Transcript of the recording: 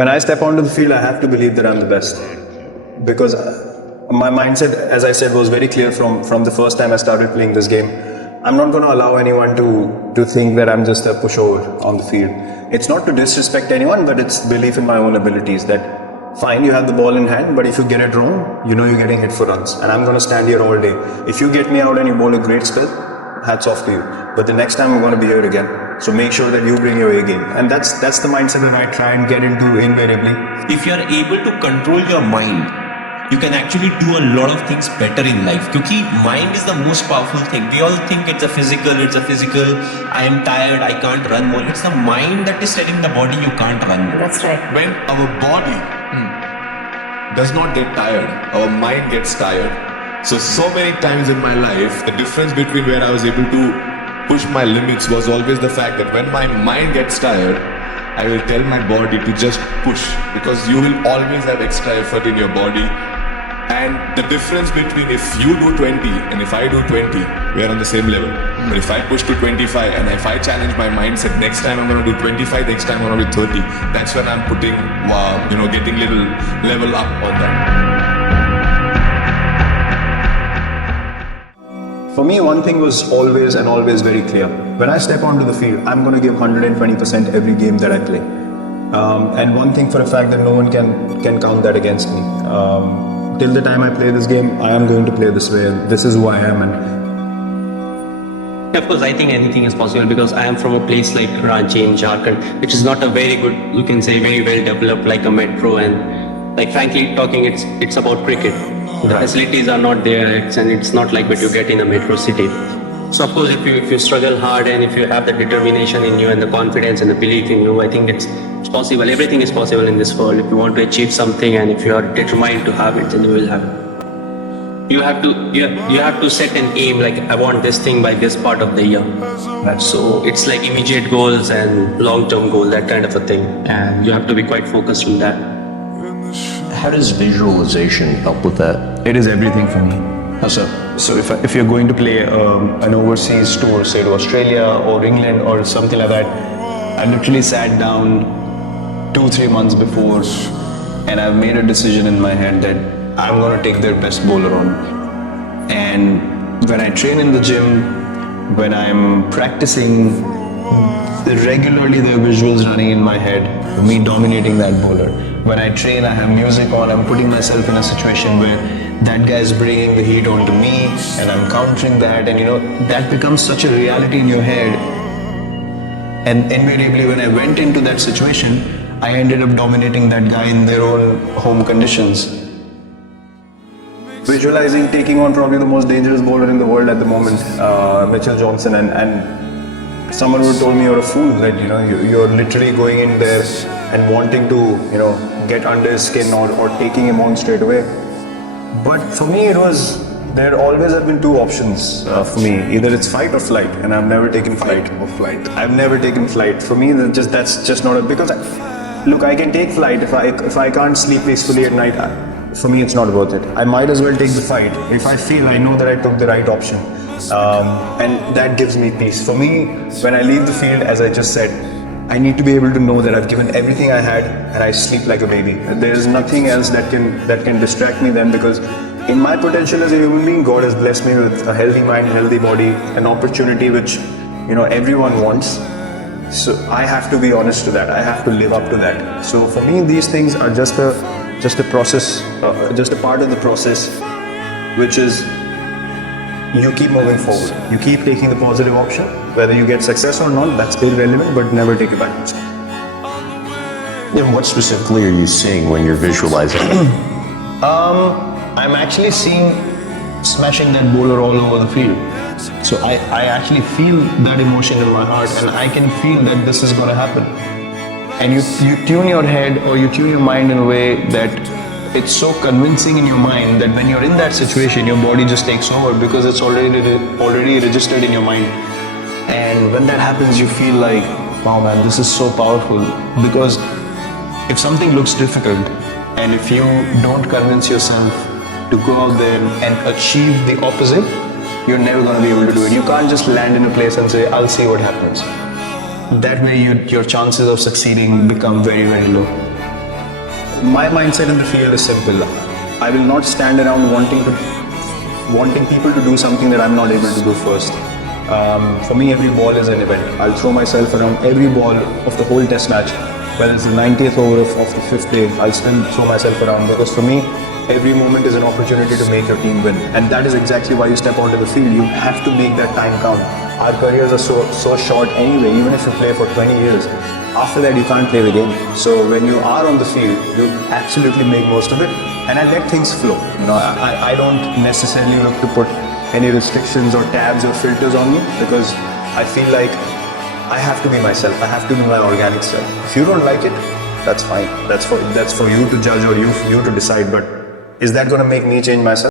when I step onto the field, I have to believe that I'm the best. Because my mindset, as I said, was very clear from the first time I started playing this game. I'm not going to allow anyone to think that I'm just a pushover on the field. It's not to disrespect anyone, but it's belief in my own abilities that fine, you have the ball in hand, but if you get it wrong, you know you're getting hit for runs. And I'm going to stand here all day. If you get me out and you bowl a great spell, hats off to you. But the next time I'm going to be here again. So make sure that you bring your A game. And that's the mindset that I try and get into invariably. If you are able to control your mind, you can actually do a lot of things better in life. Because mind is the most powerful thing. We all think it's a physical, I am tired, I can't run more. It's the mind that is telling the body you can't run more. That's right. When our body does not get tired, our mind gets tired. So many times in my life, the difference between where I was able to push my limits was always the fact that when my mind gets tired, I will tell my body to just push, because you will always have extra effort in your body. And the difference between if you do 20 and if I do 20, we are on the same level. But if I push to 25 and if I challenge my mindset, next time I'm going to do 25, next time I'm going to do 30, that's when I'm putting, getting little level up on that. For me, one thing was always very clear. When I step onto the field, I'm going to give 120% every game that I play. And one thing for a fact that no one can count that against me. Till the time I play this game, I am going to play this way. This is who I am. Of course, I think anything is possible because I am from a place like Ranchi in Jharkhand, which is not a very good, you can say, very well developed like a metro. And like frankly talking, it's about cricket. The facilities are not there, and it's not like what you get in a metro city. So of course, if you struggle hard and if you have the determination in you and the confidence and the belief in you, I think it's possible. Everything is possible in this world. If you want to achieve something and if you are determined to have it, then you will have it. You have to set an aim, like I want this thing by this part of the year. Right. So it's like immediate goals and long-term goal, that kind of a thing. And you have to be quite focused on that. How does visualization help with that? It is everything for me. So if you're going to play an overseas tour, say to Australia or England or something like that, I literally sat down 2-3 months before and I've made a decision in my head that I'm going to take their best bowler on. And when I train in the gym, when I'm practicing, regularly there are visuals running in my head, me dominating that bowler. When I train, I have music on, I'm putting myself in a situation where that guy is bringing the heat onto me and I'm countering that, and that becomes such a reality in your head. And invariably when I went into that situation, I ended up dominating that guy in their own home conditions. Visualizing taking on probably the most dangerous bowler in the world at the moment, Mitchell Johnson, and someone would told me you're a fool, that you're literally going in there and wanting to get under his skin or taking him on straight away. But for me there always have been two options for me. Either it's fight or flight, and I've never taken flight. I've never taken flight. For me, that's just not because look, I can take flight if I can't sleep peacefully at night. For me, it's not worth it. I might as well take the fight if I feel I know that I took the right option, and that gives me peace. For me, when I leave the field, as I just said, I need to be able to know that I've given everything I had and I sleep like a baby. There is nothing else that can distract me then, because in my potential as a human being, God has blessed me with a healthy mind, healthy body, an opportunity which everyone wants. So I have to be honest to that. I have to live up to that. So for me, these things are just a process, just a part of the process, which is you keep moving forward. You keep taking the positive option. Whether you get success or not, that's irrelevant, but never take it backwards. Then what specifically are you seeing when you're visualizing? I'm actually seeing smashing that bowler all over the field. So I actually feel that emotion in my heart, and I can feel that this is going to happen. And you tune your head or you tune your mind in a way that it's so convincing in your mind that when you're in that situation, your body just takes over because it's already registered in your mind. And when that happens, you feel like, wow man, this is so powerful. Because if something looks difficult and if you don't convince yourself to go out there and achieve the opposite, you're never going to be able to do it. You can't just land in a place and say, I'll see what happens. That way your chances of succeeding become very, very low. my mindset in the field is simple. I will not stand around wanting people to do something that I'm not able to do first. For me, every ball is an event. I'll throw myself around every ball of the whole test match. Whether it's the 90th over of the 5th day, I'll still throw myself around, because for me, every moment is an opportunity to make your team win. And that is exactly why you step onto the field. You have to make that time count. Our careers are so short anyway, even if you play for 20 years. After that, you can't play the game. So when you are on the field, you absolutely make most of it. And I let things flow. I don't necessarily look to put any restrictions or tabs or filters on me, because I feel like I have to be myself. I have to be my organic self. If you don't like it, that's fine. That's for you to judge, or you to decide. But is that going to make me change myself?